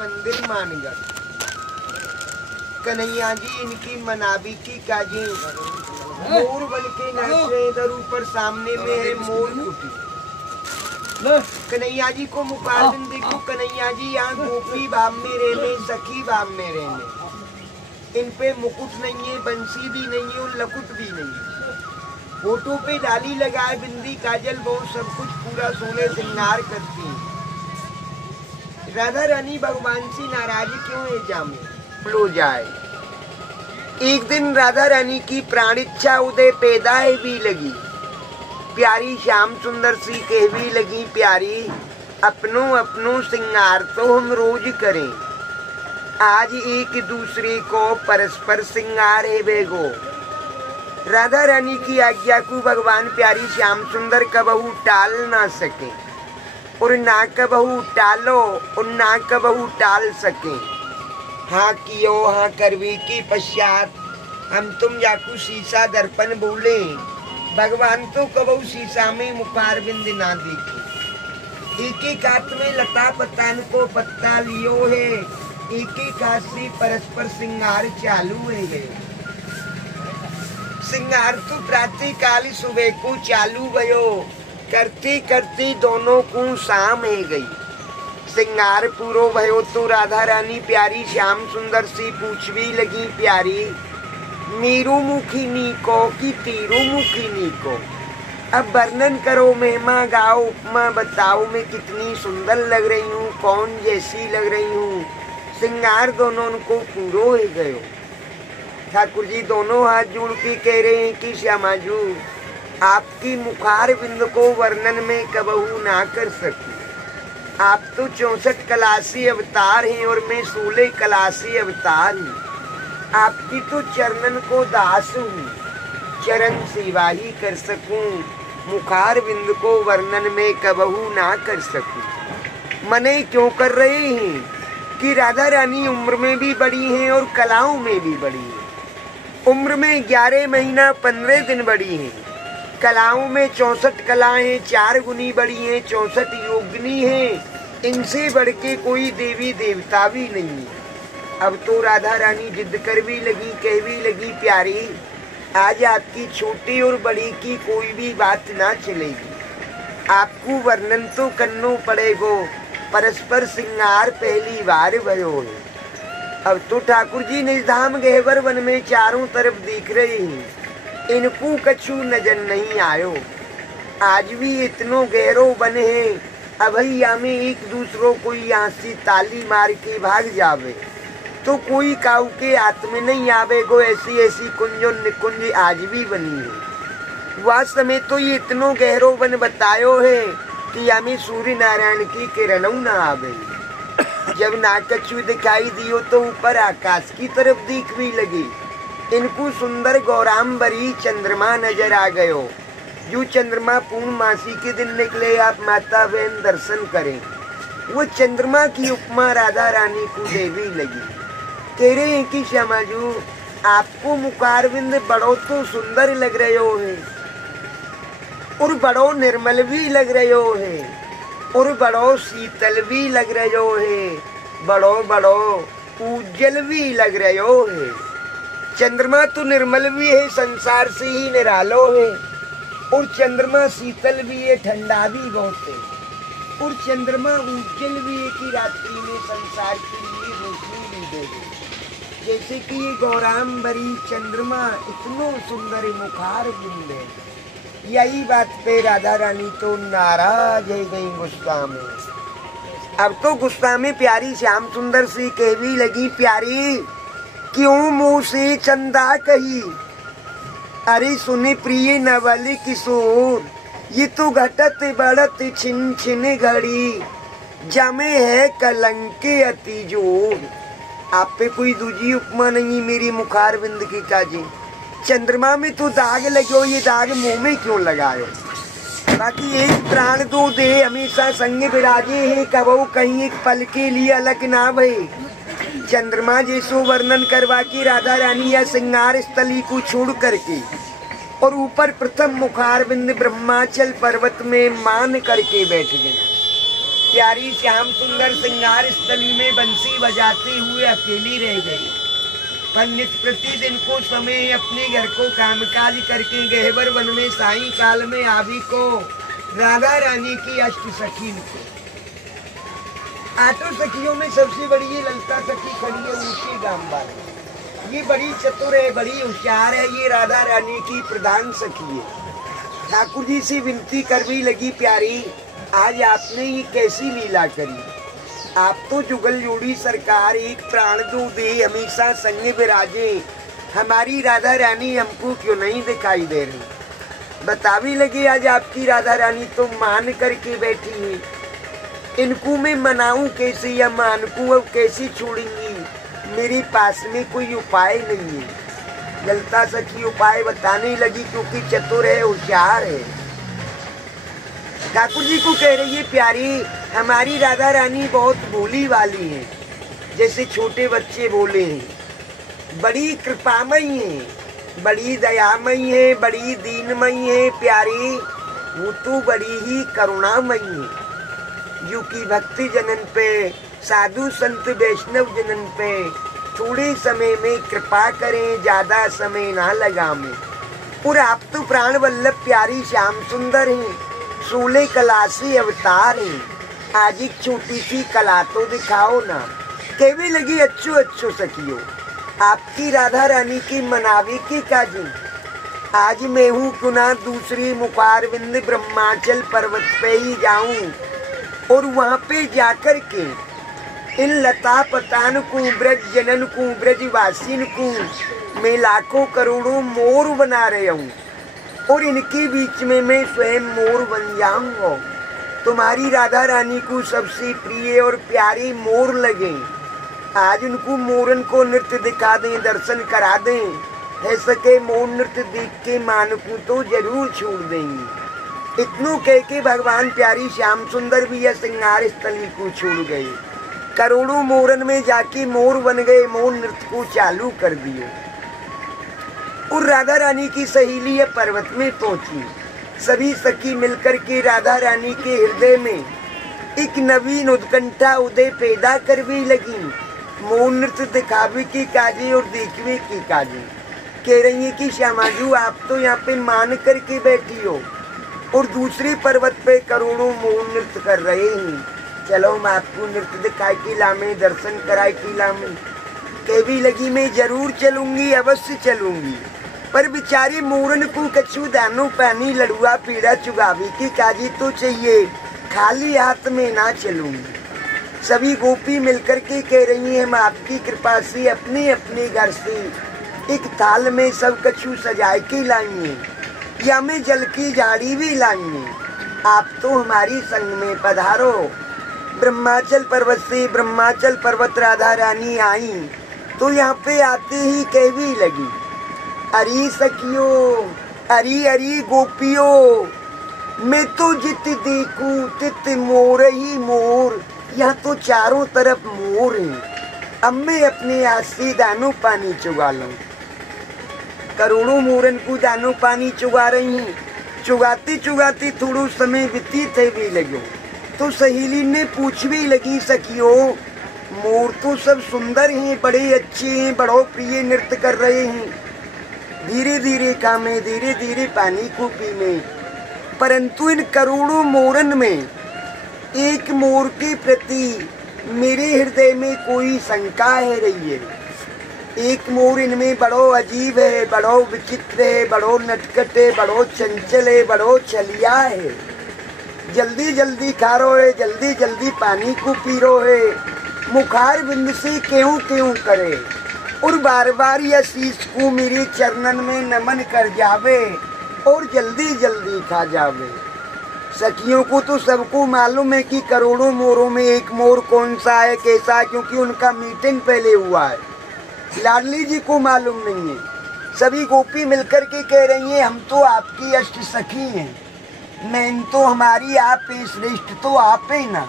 मंदिर मान गए। कन्हैया जी इनकी मनावी की काजी मोर बन के नाचे। इधर ऊपर सामने में है मोर कुटी। कन्हैया जी को मुखारबिंद देखो। कन्हैया जी यहाँ गोपी बाम में रहने, सखी बाम में रहने। इन पे मुकुट नहीं है, बंसी भी नहीं है और लकुट भी नहीं है। फोटो पे डाली लगाए, बिंदी काजल बहुत सब कुछ पूरा सोने श्रृंगार करती है। राधा रानी भगवान से नाराज क्यों है जामे लो जाए। एक दिन राधा रानी की प्राण इच्छा उदय पैदा है भी लगी। प्यारी श्याम सुंदर सी कहवी लगी प्यारी, अपनों अपनों श्रृंगार तो हम रोज करें। आज एक दूसरे को परस्पर श्रृंगार है बेगो। राधा रानी की आज्ञा को भगवान प्यारी श्याम सुंदर कबहू टाल ना सके और ना कबहू टालो और ना कबहू टाल सके। हाँ कियो हाँ करवी की पश्चात हम तुम जाकू शीशा दर्पण बोले। भगवान तो कबहू शीशा में मुखारबिंद ना देखे। एक एक हाथ में लता पतान को पत्ता लियो है। एक एक हाथ से परस्पर श्रृंगार चालू है। श्रृंगार तो प्रातः काल सुबह को चालू भयो। करते करते दोनों को शाम है गई। श्रृंगार पूरो भयो तो राधा रानी प्यारी श्याम सुंदर से पूछवी लगी प्यारी, मीरू मुखिनी को कि तीरू मुखिनी को। अब वर्णन करो महिमा गाओ उपमा बताओ मैं कितनी सुंदर लग रही हूँ, कौन जैसी लग रही हूँ। श्रृंगार दोनों को पूरो हो गयो। ठाकुर जी दोनों हाथ जोड़ के कह रहे हैं कि श्यामाजू आपकी मुखार बिंद को वर्णन में कबहू ना कर सकूं। आप तो 64 कलासी अवतार हैं और मैं 16 कलासी अवतार हूँ। आपकी तो चरणन को दास हूँ, चरण सेवा ही कर सकूं। मुखार बिंद को वर्णन में कबहू ना कर सकूं। मने क्यों कर रहे हैं कि राधा रानी उम्र में भी बड़ी हैं और कलाओं में भी बड़ी हैं। उम्र में 11 महीना 15 दिन बड़ी हैं। कलाओं में 64 कलाएं 4 गुनी बड़ी हैं, 64 योगिनी हैं। इनसे बढ़ के कोई देवी देवता भी नहीं है। अब तो राधा रानी जिद कर भी लगी, कह भी लगी प्यारी आज आपकी छोटी और बड़ी की कोई भी बात ना चलेगी। आपको वर्णन तो करना पड़ेगो। परस्पर श्रृंगार पहली बार भयो है। अब तो ठाकुर जी निधाम गहवर वन में चारों तरफ दिख रहे हैं। इनको कछु नजर नहीं आयो। आज भी इतनो गहरो बने हैं। अभैया में एक दूसरों को यहाँ से ताली मार के भाग जावे तो कोई काऊ के हाथ में नहीं आवे गो। ऐसी ऐसी कुंजो निकुंज आज भी बनी है। वह समय तो ये इतनो गहरो बन बतायो है कि हमें सूर्य नारायण की किरणों न आवे। जब नाकचू दिखाई दियो तो ऊपर आकाश की तरफ दिख भी लगी। इनको सुंदर गौराम्बरी चंद्रमा नजर आ गयो। जो चंद्रमा पूर्णमासी के दिन निकले आप माता बहन दर्शन करें। वो चंद्रमा की उपमा राधा रानी को देवी लगी। कह रहे हैं कि श्यामाजू आपको मुखारविंद बड़ो तो सुंदर लग रहे हो है और बड़ो निर्मल भी लग रहे हो है और बड़ो शीतल भी लग रहे हो है, बड़ो बड़ो उज्जवल भी लग रहे हो है। चंद्रमा तो निर्मल भी है, संसार से ही निरालो है और चंद्रमा शीतल भी है, ठंडा भी बहुत है और चंद्रमा उज्जवल भी है कि रात्रि में संसार के लिए रोशनी भी देगा। जैसे कि ये गौराम्बरी चंद्रमा इतनो सुंदर मुखार बिंद है। यही बात पे राधा रानी तो नाराज है गई गुस्सा में। अब तो गुस्सा में प्यारी श्याम सुंदर सी कहवी लगी प्यारी क्यों मुँह से चंदा कही। अरे सुने प्रिय नवल किशोर ये तो घटत बढ़त छिन छिन घड़ी जमे है कलंक अति जोर। आप पे कोई दूजी उपमा नहीं मेरी मुखार बिंद की काजी। चंद्रमा में तो दाग लगे, ये दाग मुंह में क्यों लगायो। बाकी एक प्राण दो दे हमेशा संग विराजे है कबो कहीं एक पल के लिए अलग ना भय। चंद्रमा जैसो वर्णन करवा की राधा रानी या श्रृंगार स्थली को छोड़ करके और ऊपर प्रथम मुखार बिंद ब्रह्माचल पर्वत में मान करके बैठ गए। प्यारी श्याम सुंदर श्रृंगार स्थली में बंसी बजाते हुए अकेली रह गई। पर नित्य प्रतिदिन को समय अपने घर को कामकाज करके गहवर वन में साई काल में आवी को राधा रानी की अष्ट सखी को, आठों सखियों में सबसे बड़ी ये ललिता सखी खड़ी है, उनके गांव वाले। ये बड़ी चतुर है, बड़ी होशियार है, ये राधा रानी की प्रधान सखी है। ठाकुर जी से विनती कर भी लगी, प्यारी आज आपने ये कैसी लीला करी, आप तो जुगल जोड़ी सरकार एक प्राण दो दे हमेशा संग विराजे, हमारी राधा रानी हमको क्यों नहीं दिखाई दे रही। बतावी लगे आज आपकी राधा रानी तो मान करके बैठी है, इनको मैं मनाऊं कैसे या मानकू अब कैसे छोड़ेंगी, मेरे पास में कोई उपाय नहीं है। ललिता सखी उपाय बताने लगी क्योंकि चतुर है, होशियार है। ठाकुर जी को कह रही है, प्यारी हमारी राधा रानी बहुत भोली वाली है, जैसे छोटे बच्चे बोले हैं, बड़ी कृपामयी है, बड़ी दयामयी है, बड़ी दीनमयी है। प्यारी वो तो बड़ी ही करुणामयी है, जो कि भक्ति जनन पे, साधु संत वैष्णव जनन पे थोड़े समय में कृपा करें, ज्यादा समय ना लगावे। और आप तो प्राण वल्लभ प्यारी श्याम सुंदर हैं, 16 कला से अवतार हैं, आज एक छोटी सी कला तो दिखाओ ना। कहने लगी, अच्छो अच्छो सखियो आपकी राधा रानी की मनावे की काजी, आज मैं हूँ क्यों ना दूसरी मुखारविंद ब्रह्माचल पर्वत पे ही जाऊं और वहाँ पे जाकर के इन लता पतान को, ब्रज जनन को, ब्रजवासीन को मैं लाखों करोड़ों मोर बना रही हूँ और इनके बीच में मैं स्वयं मोर बन जाऊंगा। तुम्हारी राधा रानी को सबसे प्रिय और प्यारी मोर लगे, आज उनको मोरन को नृत्य दिखा दें, दर्शन करा दें, है सके मोर नृत्य देख के मान को तो जरूर छोड़ देंगे। इतनों कह के भगवान प्यारी श्याम सुंदर भी यह श्रृंगार स्थली को छोड़ गए, करोड़ों मोरन में जाके मोर बन गए, मोर नृत्य को चालू कर दिए। और राधा रानी की सहेली यह पर्वत में पहुंची, सभी सखी मिलकर के राधा रानी के हृदय में एक नवीन उत्कंठा उदय पैदा कर भी लगी, मोर नृत्य दिखावे की काजी और देखवे की काजी। कह रही है कि श्यामाजू आप तो यहाँ पे मान करके बैठी हो और दूसरे पर्वत पे करोड़ों मोर नृत्य कर रहे हैं, चलो हम आपको नृत्य दिखाए की लामे, दर्शन कराए की लामे। कह भी लगी, मैं जरूर चलूंगी, अवश्य चलूंगी, पर बेचारे मोरन को कछु दानो पानी लड़ुआ पीड़ा चुगावी की काजी तो चाहिए, खाली हाथ में ना चलूंगी। सभी गोपी मिलकर के कह रही हैं, हम आपकी कृपा से अपने अपने घर से एक थाल में सब कछु सजाए के लाएंगे या में जल की झाड़ी भी लाएंगे, आप तो हमारी संग में पधारो। ब्रह्माचल पर्वत से ब्रह्माचल पर्वत राधा रानी आई तो यहाँ पे आते ही कह भी लगी, अरे सखियों, अरे अरे गोपियों, मैं तो जित देखूं तित मोर ही मोर, यहाँ तो चारों तरफ मोर हैं, अब मैं अपने हाथ से दानो पानी चुगा लूं। करोड़ों मोरन को दानो पानी चुगा रही हैं, चुगाती चुगाती थोड़ो समय व्यतीत है भी लगे तो सहेली ने पूछ भी लगी, सखियों मोर तो सब सुंदर हैं, बड़े अच्छे हैं, बड़ो प्रिय नृत्य कर रहे हैं, धीरे धीरे खामे, धीरे धीरे पानी को पीने, परंतु इन करोड़ों मोरन में एक मोर के प्रति मेरे हृदय में कोई शंका है रही है। एक मोर इनमें बड़ो अजीब है, बड़ो विचित्र है, बड़ो नटखट है, बड़ो चंचल है, बड़ो छलिया है, जल्दी जल्दी खा रो है, जल्दी जल्दी पानी को पी रो है, मुखार बिंद से क्यों क्यों करे और बार बार यह शीश को मेरे चरणन में नमन कर जावे और जल्दी जल्दी खा जावे। सखियों को तो सबको मालूम है कि करोड़ों मोरों में एक मोर कौन सा है, कैसा है, क्योंकि उनका मीटिंग पहले हुआ है। लाडली जी को मालूम नहीं है। सभी गोपी मिलकर के कह रही हैं, हम तो आपकी अष्ट सखी हैं, मैं तो हमारी आप श्रेष्ठ तो आप ही ना,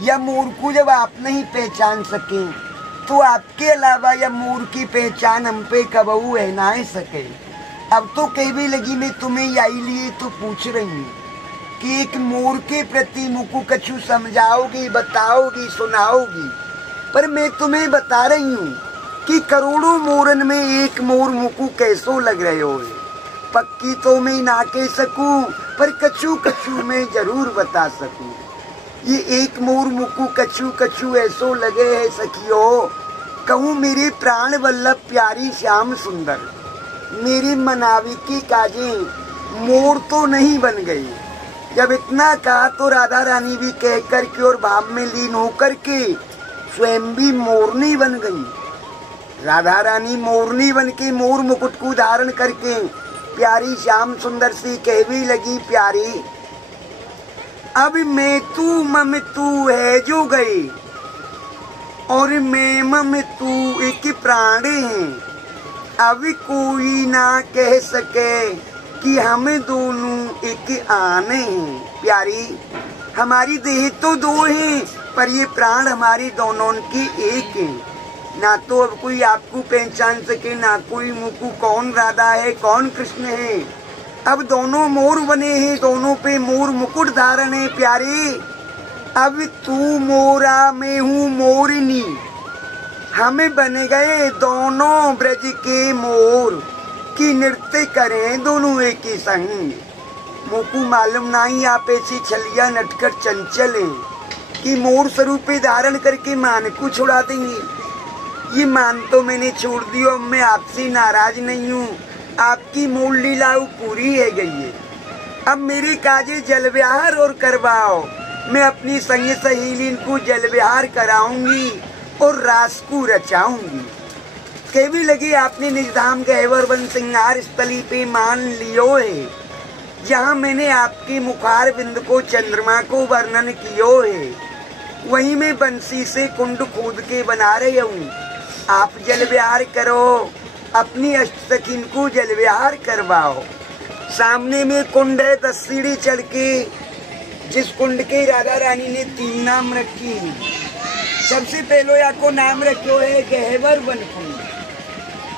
या मोर को जब आप नहीं पहचान सके तो आपके अलावा या मोर की पहचान हम पे कबहू है ना सके। अब तो कह भी लगी, मैं तुम्हें यही लिए तो पूछ रही हूँ, कि एक मोर के प्रति मुकु कछु समझाओगी, बताओगी, सुनाओगी, पर मैं तुम्हें बता रही हूँ कि करोड़ों मोरन में एक मोर मुकु कैसो लग रहे हो। पक्की तो मैं ना कह सकूं, पर कछु कछु मैं जरूर बता सकूं। ये एक मोर मुकु कछु कछु ऐसो लगे है सखियो, कहूँ मेरे प्राण वल्लभ प्यारी श्याम सुंदर। मेरी मनावी की काजे मोर तो नहीं बन गई। जब इतना कहा तो राधा रानी भी कह कर के और भाव में लीन होकर के स्वयं भी मोरनी बन गई। राधा रानी मोरनी बन के मोर मुकुट को धारण करके प्यारी श्याम सुंदर सी कहवी लगी, प्यारी अब मैं तू मम तू है जो गए, और मैं मम तू एक प्राण हैं। अब कोई ना कह सके कि हम दोनों एक आने हैं। प्यारी हमारी देह तो दो हैं, पर ये प्राण हमारी दोनों की एक हैं। ना तो अब कोई आपको पहचान सके, ना कोई मुकु कौन राधा है कौन कृष्ण है। अब दोनों मोर बने हैं, दोनों पे मोर मुकुट धारण है। प्यारे अब तू मोरा मैं हूँ मोरनी, हमें बन गए दोनों ब्रज के मोर, की नृत्य करें दोनों एक ही संग। मुकु मालूम नहीं आप ऐसी छलिया नटकर चंचल हैं कि मोर स्वरूप धारण करके मान को छुड़ा देंगे। ये मान तो मैंने छोड़ दी और मैं आपसे नाराज नहीं हूँ, आपकी मूल लीला पूरी है गई है। अब मेरे काजे जल विहार और करवाओ, मैं अपनी संग सहेली को जल विहार कराऊंगी और रास को रचाऊंगी। कहवी लगी आपने निजधाम गहवर वन सिंगार स्थली पे मान लियो है, जहाँ मैंने आपके मुखार बिंद को चंद्रमा को वर्णन कियो है, वहीं मैं बंसी से कुंड खोद के बना रही हूँ। आप जल विहार करो, अपनी अष्ट सखीन को जल विहार करवाओ। सामने में कुंड है, 10 सीढ़ी चढ़ के, जिस कुंड के राधा रानी ने 3 नाम रखी। सबसे पहले या को नाम रखो है गहवर वन कुंड।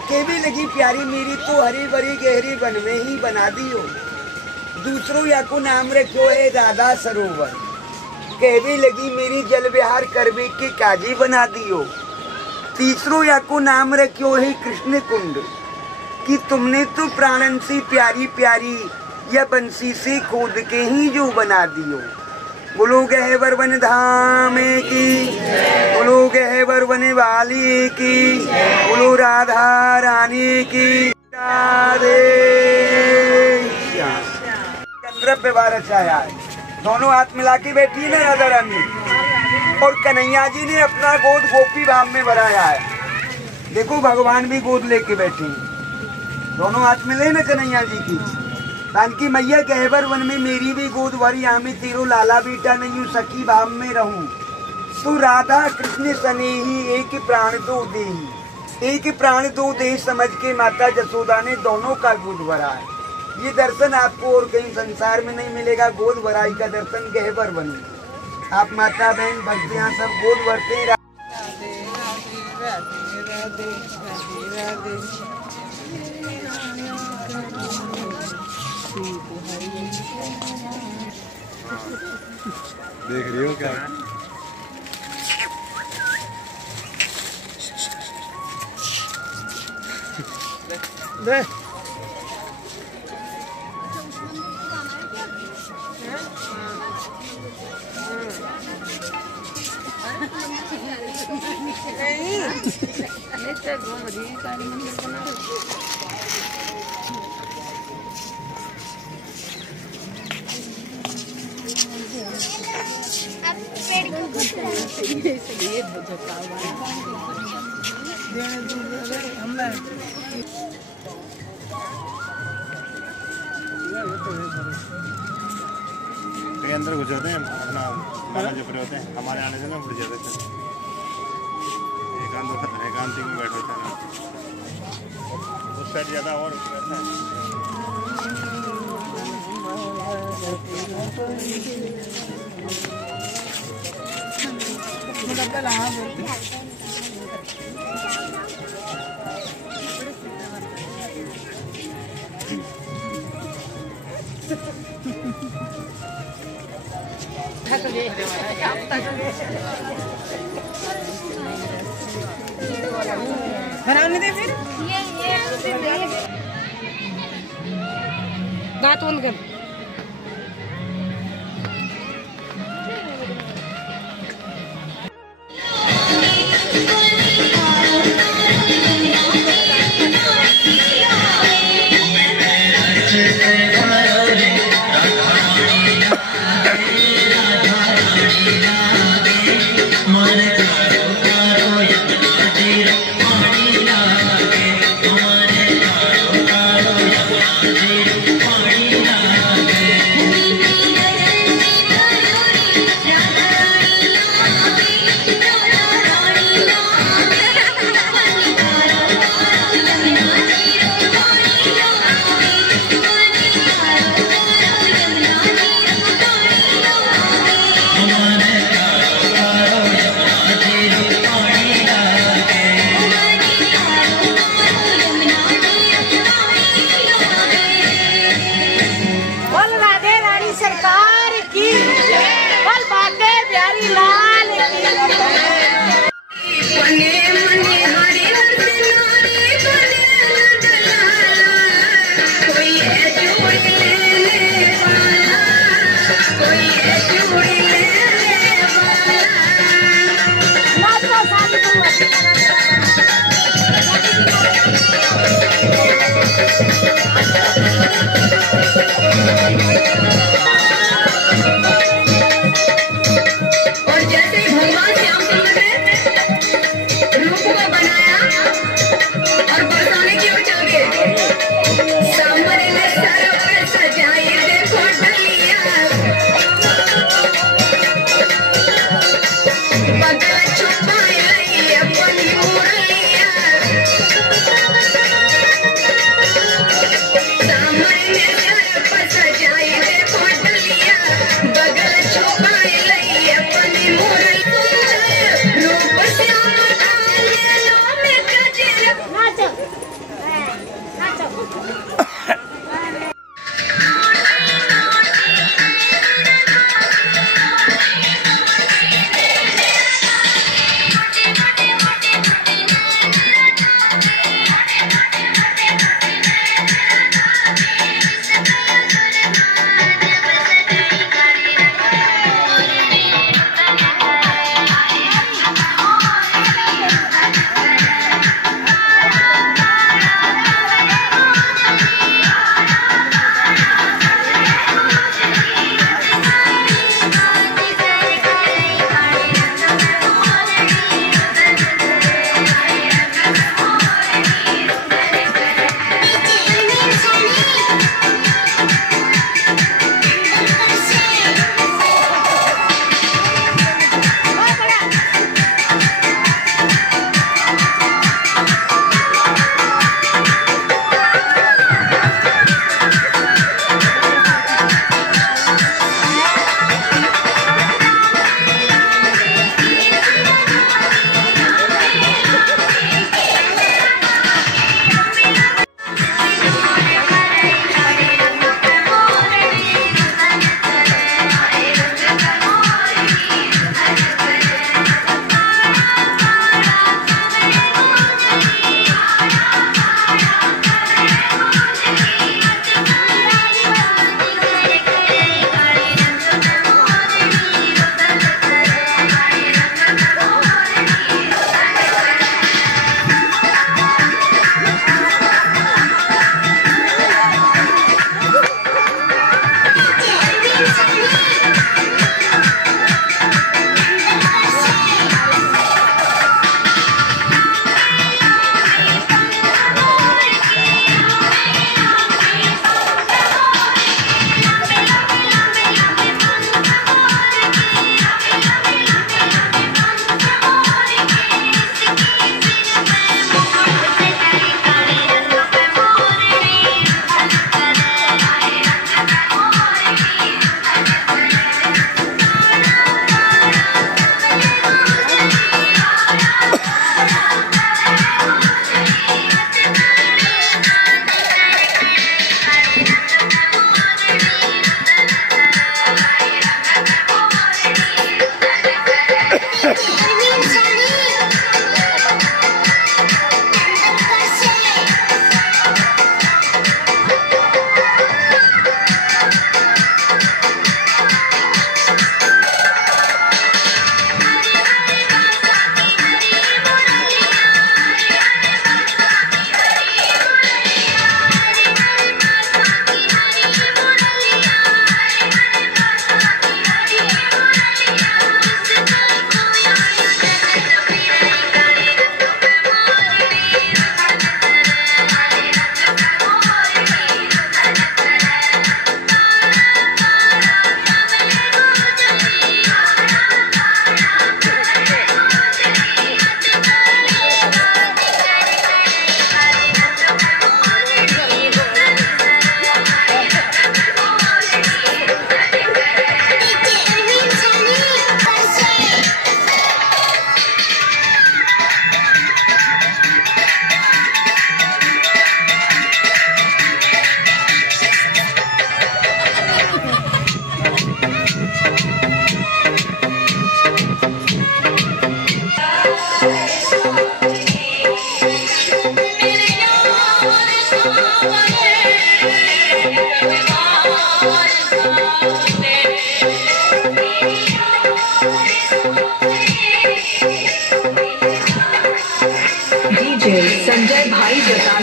केवी लगी प्यारी मेरी तो हरी भरी गहरी वन में ही बना दी हो। दूसरों या को नाम रखो है राधा सरोवर। केवी लगी मेरी जल विहार करवे के काजी बना दियो। तीसरों या को नाम रखो है कृष्ण कुंड, कि तुमने तो प्राणन से प्यारी प्यारी या बंसी से खोद के ही जो बना दियो। बोलो गहवर वन धाम की, बोलो गहवर वन वाली की, बोलो राधा रानी की। राधे द्रव्य बार छाया है, दोनों हाथ मिला के बैठी है ना राधा रानी, और कन्हैया जी ने अपना गोद गोपी भाव में भराया है। देखो भगवान भी गोद लेके बैठे हैं, दोनों हाथ मिले ना कन्हैया जी की। तानकी मैया गहवर वन में मेरी भी गोद भरी, आमी तेरो लाला बेटा नहीं हूँ, सखी भाव में रहूं। तो राधा कृष्ण सने ही एक प्राण दो देही, एक प्राण दो देह समझ के माता जसोदा ने दोनों का गोद भरा है। ये दर्शन आपको और कहीं संसार में नहीं मिलेगा। गोद भराई का दर्शन गहवर वन में। आप माता बहन भक्तियाँ सब गोद भरते हैं। देख रही हो क्या? अंदर घुस जाते हैं अपना गाना जो होते हैं, हमारे आने से ना घुस जाते थे। एकांतिक में बैठे थे ना, उस साइड ज़्यादा और बनाने दे फिर बात बंद कर।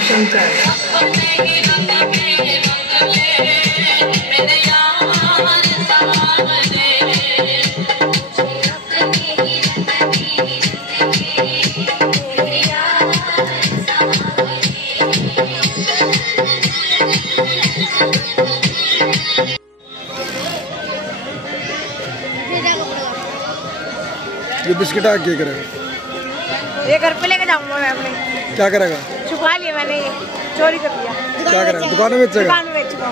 ये बिस्किट आ क्या करेगा? ये घर पे लेके जाऊंगा मैं अपने। क्या करेगा? छुपा लिया मैंने, ये चोरी कर लिया। क्या करेगा? दुकान में बेचेगा? दुकान में बेचूंगा।